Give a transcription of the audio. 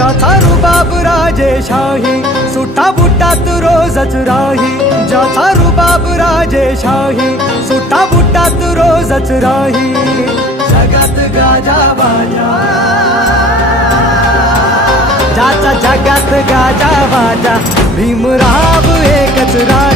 ज्याचा रुबाब राजेशाही, सुट्टा बुट्टात रोजच राही. ज्याचा रुबाब राजेशाही, सुट्टा बुट्टात रोजच राही. जगात गाजा बाजा, ज्याचा जगात गाजा बाजा, भीमराव एकच राही.